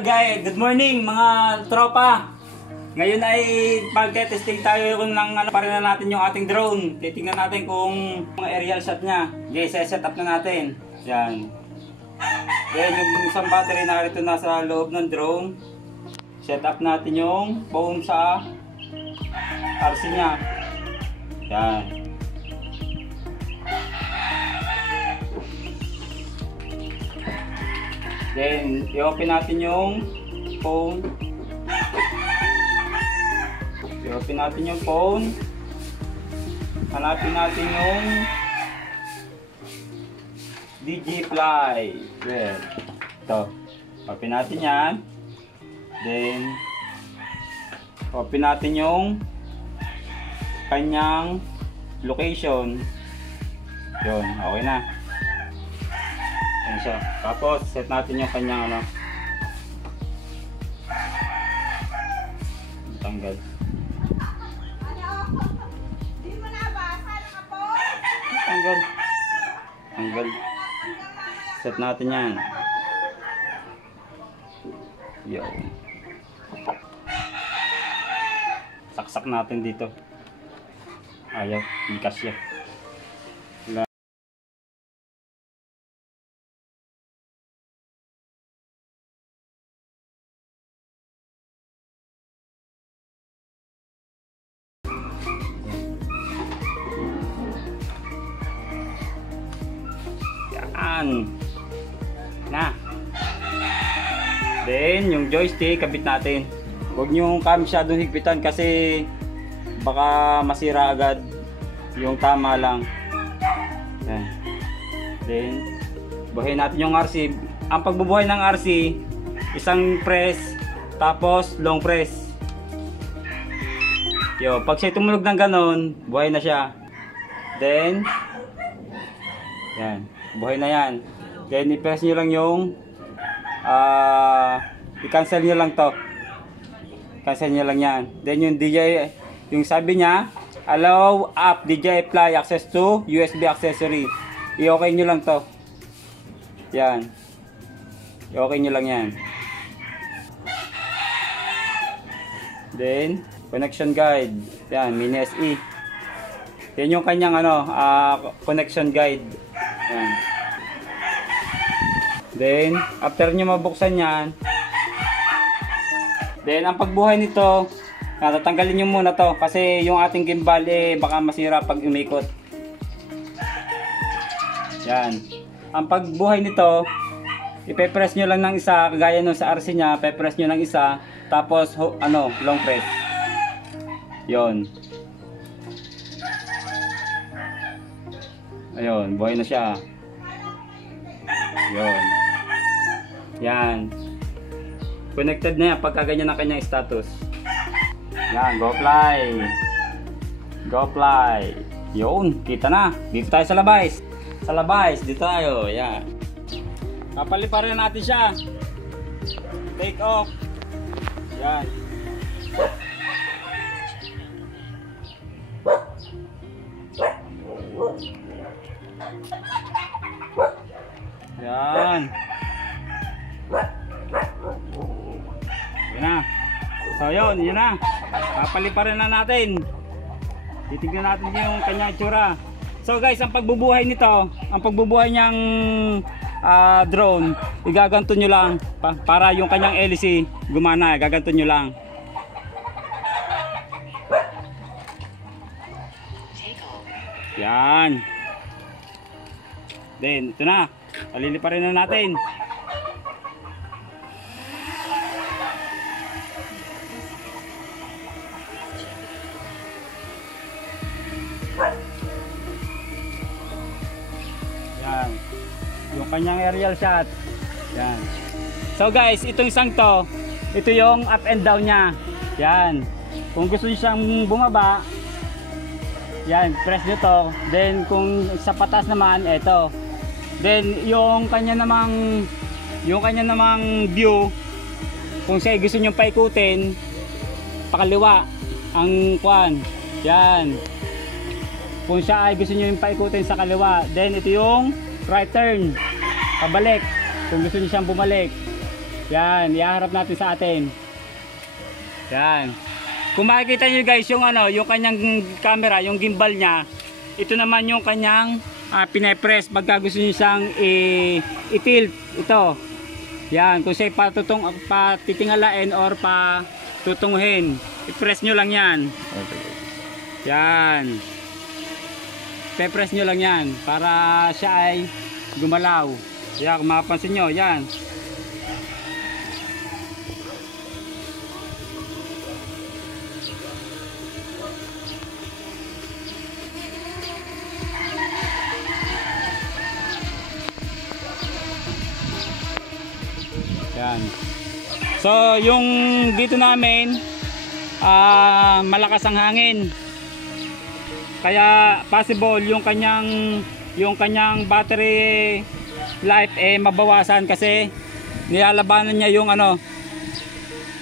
Guys, good morning mga tropa. Ngayon ay pagte-testing tayo kung parin na natin yung ating drone. Titingnan natin kung mga aerial shot niya. Okay, set up na natin. Yan. Then yung isang battery narito na sa loob ng drone. Set up natin yung foam sa RC niya. Yan. Then, i-open natin yung phone. I-open natin yung phone. Hanapin natin yung DJI. Well, ito. Open natin yan. Then, open natin yung kanyang location. Yun, okay na. Ayan siya. Tapos, set natin yung kanyang tanggal. Tanggal. Tanggal. Set natin yan. Yo. Saksak natin dito. Ayaw, hindi kasya. Na. Then yung joystick kabit natin. Huwag nyo masyadong higpitan kasi baka masira agad. Yung tama lang. Yan. Then buhayin natin yung RC. Ang pagbubuhay ng RC, isang press tapos long press. Yo, pag siya tumunog ng ganon, buhay na siya. Then yan, buhay na yan. Then i-press nyo lang yung i-cancel nyo lang to. Cancel nyo lang yan. Then yung DJI, yung sabi niya, allow app DJI Fly access to USB accessory. I-okay nyo lang to. Yan. I-okay nyo lang yan. Then connection guide. Yan, mini SE. Yan yung kanyang connection guide. Yan. Then, after nyo mabuksan yan, then ang pagbuhay nito, tatanggalin nyo muna to kasi yung ating gimbal baka masira pag umikot. Yan. Ang pagbuhay nito, ipe-press nyo lang ng isa, kagaya nung sa RC nya, pe-press nyo ng isa, tapos long press. Yon. Ayun, buhay na siya. Yon. Yan. Connected na yan pagka ganyan ang kanyang status. Yan, go fly. Go fly. Yun, kita na. Dito tayo sa labas. Sa labas, dito tayo. Yan. Kapaliparin natin siya. Take off. Yan. Yan. Yan na. So yun na. Papaliparin na natin. Titignan natin yung kanyang itsura. So guys, ang pagbubuhay nito, ang pagbubuhay niyang drone, igaganto nyo lang para yung kanyang LC gumana. Gaganto nyo lang. Yan. Then ito na. Paliliparin na natin. Yan. Yung kanyang aerial shot. Yan. So guys, itong isang to, ito yung up and down niya. Yan. Kung gusto niyo siyang bumaba, yan, press nyo to. Then kung sa patas naman, ito. Then yung kanya namang view, kung siya gusto nyo paikutin, pakaliwa ang kuan. Yan. Kung siya ay gusto nyo yung paikutin sa kaliwa, then ito yung right turn, pabalik kung gusto nyo siyang bumalik. Yan, iharap natin sa atin. Yan. Kung makikita nyo guys yung ano, yung kanyang camera, yung gimbal niya, ito naman yung kanyang pinapress pagka gusto nyo siyang i-tilt. Ito. Yan, kung sa'yo patitingalain or tutunguhin, i-press nyo lang yan. Yan. I-press nyo lang yan para siya ay gumalaw. Yan, kung mapapansin nyo, yan. Yan. So, yung dito namin, malakas ang hangin. Kaya possible yung kanyang battery life mabawasan kasi nilalabanan niya yung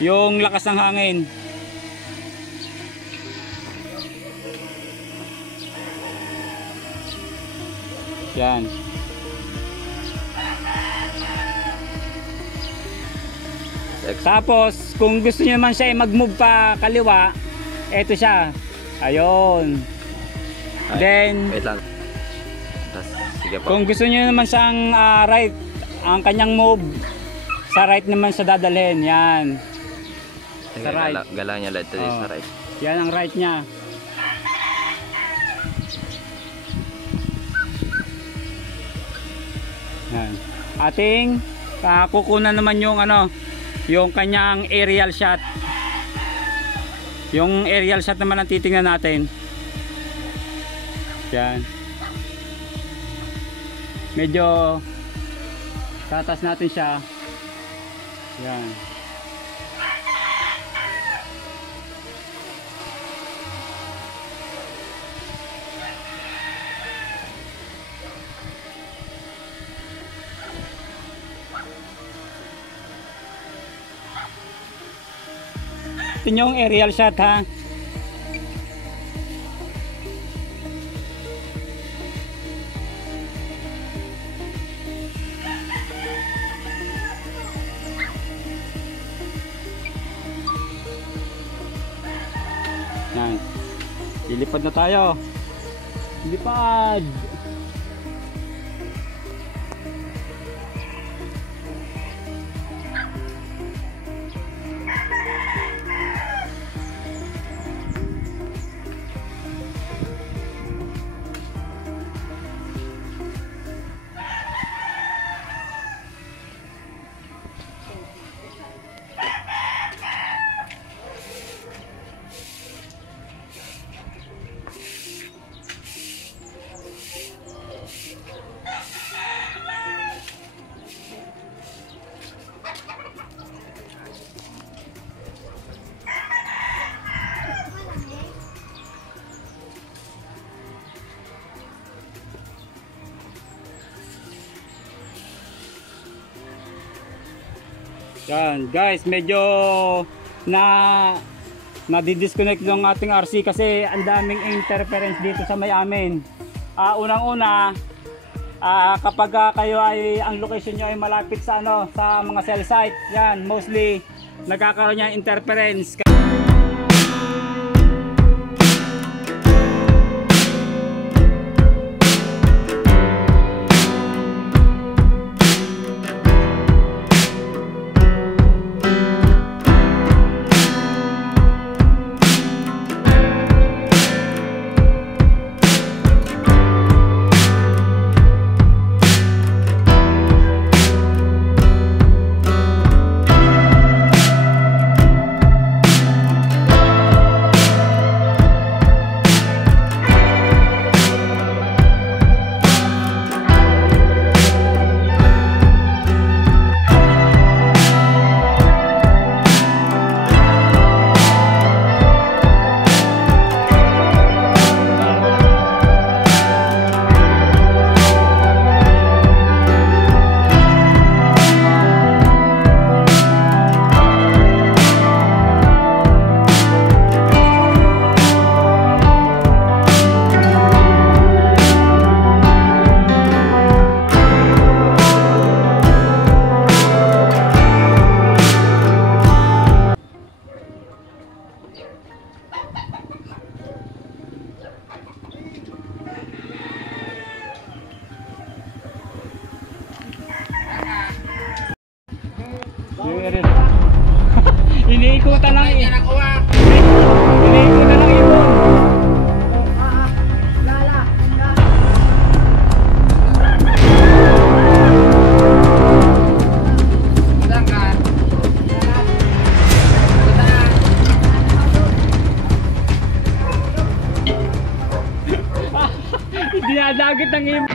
yung lakas ng hangin. Yan. Tapos kung gusto niyo naman siya mag-move pa kaliwa, eto siya. Ayun. Then wait lang. Sige po. Kung gusto niyo naman siyang right, ang kanyang move sa right naman siya dadalhin. Yan. Sige, Sa right. Gala niya lahat Oh. sa right. Yan ang right niya. Yan. Ating kukunan naman yung yung kanyang aerial shot. Yung aerial shot naman ang titingnan natin. Yan. Medyo tatas natin siya. Yan. Ito yung aerial shot ha. Yan. Lilipad na tayo. Lipad. Yan guys, medyo na-disconnect yung ating RC kasi ang daming interference dito sa may amin. Unang-una, kapag kayo ay ang location nyo ay malapit sa sa mga cell site, yan mostly nagkakaroon yan interference. Yung aerial. Iniikutan lang eh. Iniikutan lang ibon. Dinadagit ng ibon.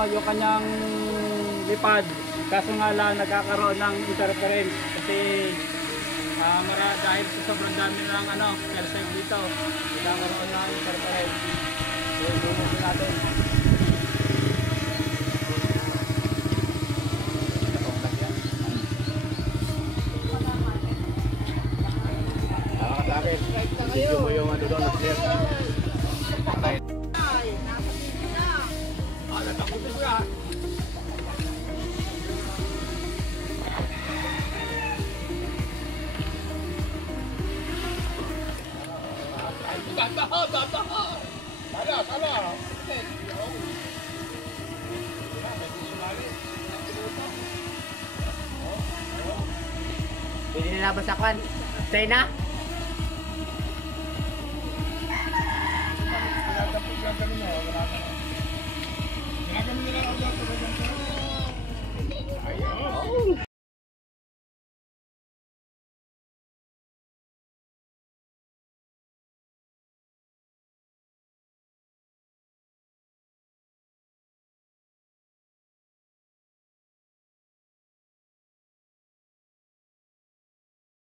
Yung kanyang lipad, kaso nga lang nagkakaroon ng interference kasi dahil sa sobrang dami ng cell site dito, nagkakaroon ng interference. So bunutin natin. Video mo yung ano doon, clear. Pwede nila ba sa kwan? China?